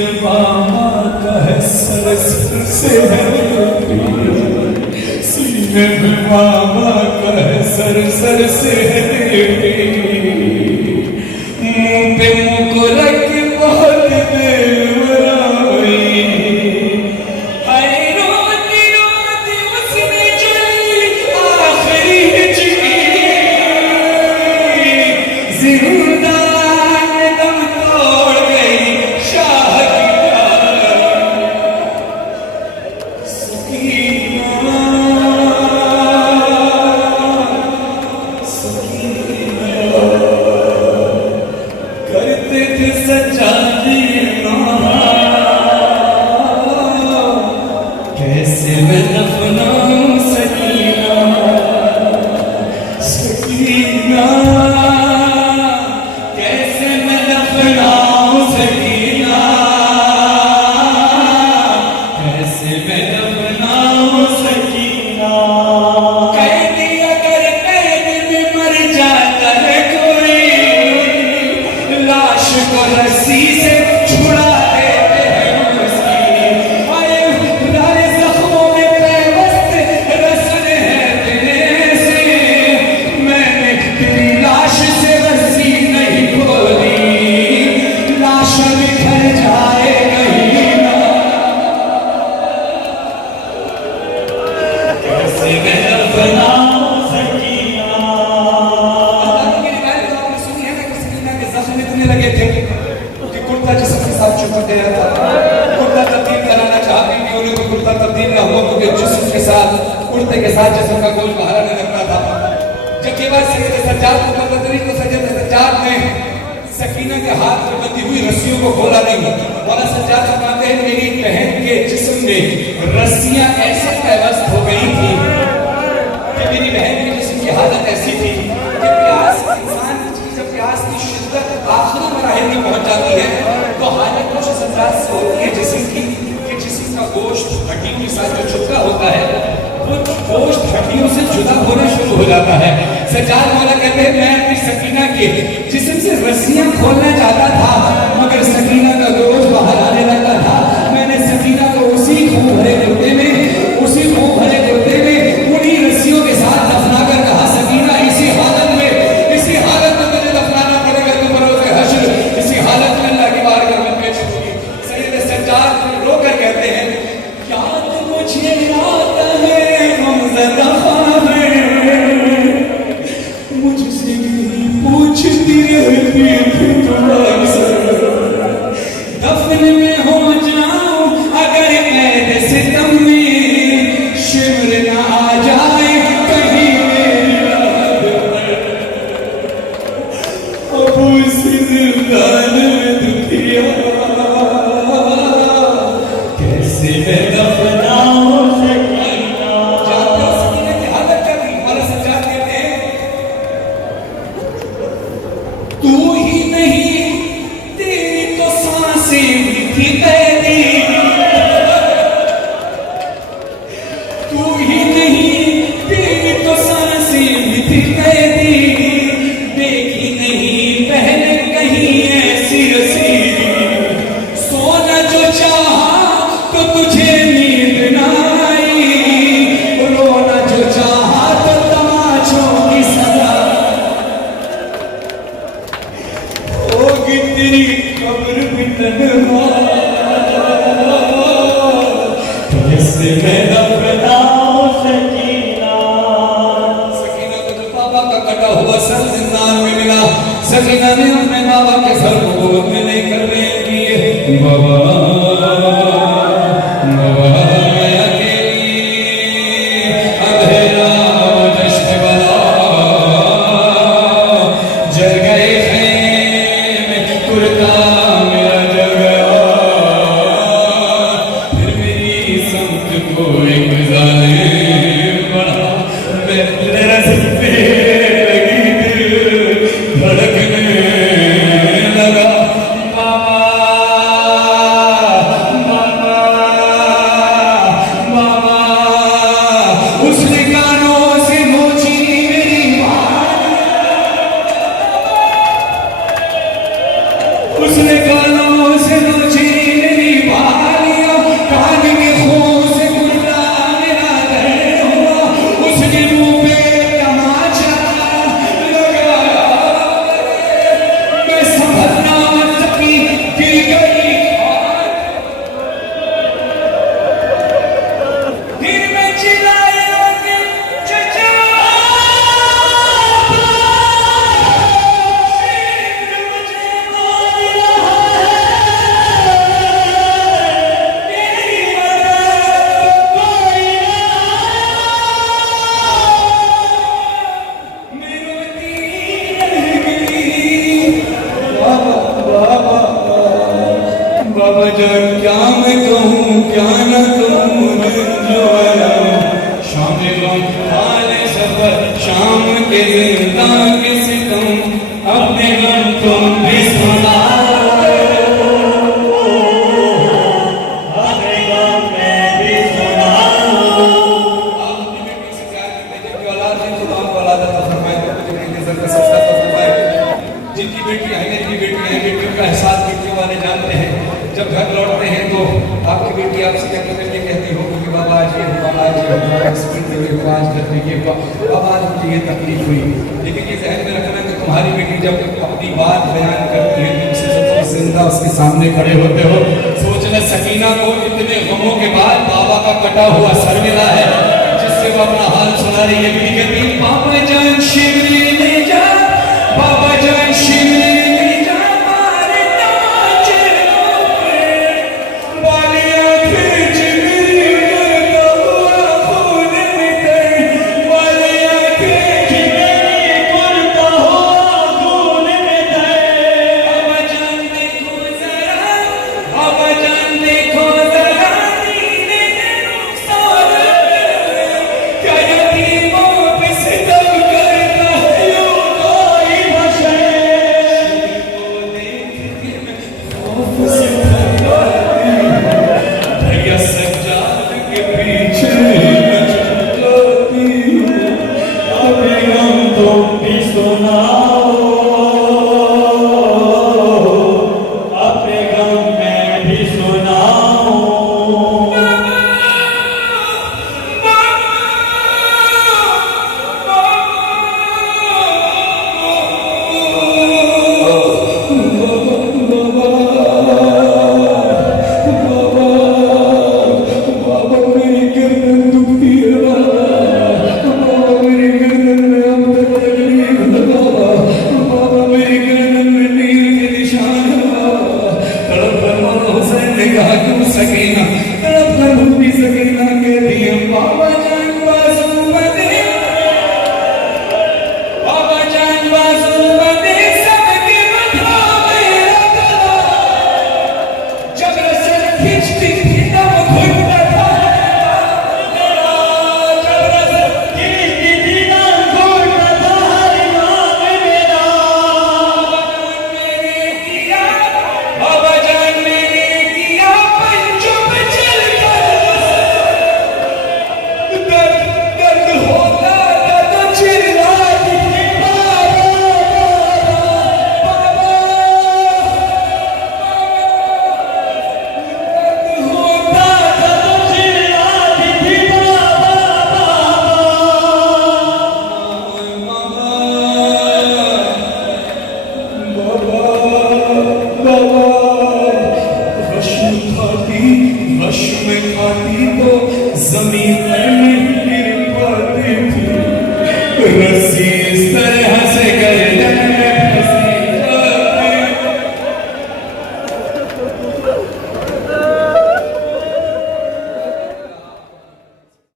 में मामा का है सर सर से है सीने में मामा का है सर सर से है मुंह पे मुँह रख के बहुत बेवराई हर रोती रोती उसने चली आखिरी हिचकी जिंदा दम तोड़ गई शाह की करते थे सच्चा जीना कैसे मैं दफनाऊं सकीना सकीना कैसे मैं दफनाऊं सकीना कैसे मैं दफनाऊं सकीना कैदी अगर कैद में मर जाता है कोई लाश को रस्सी से छुड़ा देते हैं उसकी आए खुदाए जख्मों में पैवस्त रस्म है तेरे से मैंने तेरी लाश से रस्सी नहीं खोली लाश बिखर जाए कहीं ना कैसे मैं दफनाऊं सकीना लगे थे कि कुर्ता जिस्म के साथ चिपक गया था कुर्ता तब्दील कराना चाहती थी उन्हें कोई कुर्ता तब्दील ना हुआ क्योंकि जिस्म के साथ कुर्ते के साथ जिस्म का गोश्त बाहर आने लगता था जबकि बाद सैयद सज्जाद को पता चली तो सैयद सज्जाद ने सकीना के हाथ में बंधी हुई रस्सियों को खोला नहीं मौला सज्जाद फरमाते हैं मेरी बहन के जिस्म में रस्सियां ऐसे पैवस्त हो गई थी कि मेरी बहन के जिस्म की हालत ऐसी थी कि प्यास इंसान जब प्यास की शिद्दत आखिरी मराहिल में पहुंच जाती है तो हालत कुछ इस अंदाज से होती है जिस्म की कि जिस्म का गोश्त हड्डियों के साथ जो चिपका होता है वो गोश्त हड्डियों से जुदा होना शुरू हो जाता है सज्जाद मौला कहते हैं मैं अपनी सकीना के जिस्म से रस्सियां खोलना चाहता था मगर सकीना का गोश्त बाहर आने लगा था मैंने सकीना को उसी खून भरे कुर्ते में उसी खून भरे कुर्ते में उन्हीं रस्सियों के साथ दफना कर कहा सकीना इसी हालत में मुझे दफनाना पड़ेगा तुम बरोज़े हश्र इसी हालत में अल्लाह की बारगाह में पेश होगी सैयद सज्जाद रोकर कहते हैं याद मुझे आता है गमज़दा ख़ामें मुझसे भी पूछती रहती थी तुम अक्सर दफन में हो जाऊं अगर कैद सितम में शिमर ना आ जाए कहीं मेरी याद अब उस जिंदान में दुखिया कैसे मैं दफनाऊं सकीना जानते हो सकीना की हालत क्या थी मौला सज्जाद कहते हैं तू ही नहीं तेरी तो सांसें भी थी कैदी तू ही नहीं तेरी तो सांसें भी थी कैदी देखी नहीं पहले कहीं ऐसी रसीदी सोना जो चाहा तो तुझे नींद ना आई रोना जो चाहा तो तमाचों की सजा होगी तेरी कब्र भी तन्हा कैसे मैं दफनाऊं सकीना सकीना को जो बाबा का कटा हुआ सर जिंदान में मिला सकीना ने अपने बाबा के सर को गोद में लेकर ले लिए बाबा बाबा मैं अकेली अंधेरा दश्त वाला जल गए खेम कुर्ता मेरा जल गया फिर मेरी समत को एक जालिम बना मैं रस्म पे लगी दिल धड़कने लगा बाबा बाबा जान क्या मैं कहूँ क्या न कहूँ जो शाम गम हाल सफर शाम के जिंदा किस तुम अपने गम तुम भी सुनाओ अपने गम मैं भी सुनाओ। आप अपनी बेटी से प्यार करते हैं, जिनकी औलाद है खुदा उनको औलाद अता फरमाए, तो मुझे नजर का सजदा तो फरमाए। जिनकी बेटियां हैं, जिनकी बेटियां हैं, बेटियों का एहसास बेटियों वाले जानते हैं। जब घर लौटते हैं तो आपकी बेटी आपसे क्या करके कहती हो कि बाबा आज ये हुआ, आज ये हुआ, एक्सीडेंट ये हुआ, आज घर में ये हुआ, बाबा आज मुझे ये तकलीफ हुई। लेकिन ये ज़हन में रखना कि तुम्हारी बेटी जब अपनी बात बयान करती है तुमसे, जब तुम जिंदा उसके सामने खड़े होते हो, सोचना सकीना को इतने गमों के बाद बाबा का कटा हुआ सर मिला है, जिससे वो अपना हाल सुना रही है। बीवी कहती है पापा जान शिवरी ले जा, बाबा जान शिवरी जमीन में गिर पड़ती थी रस्सी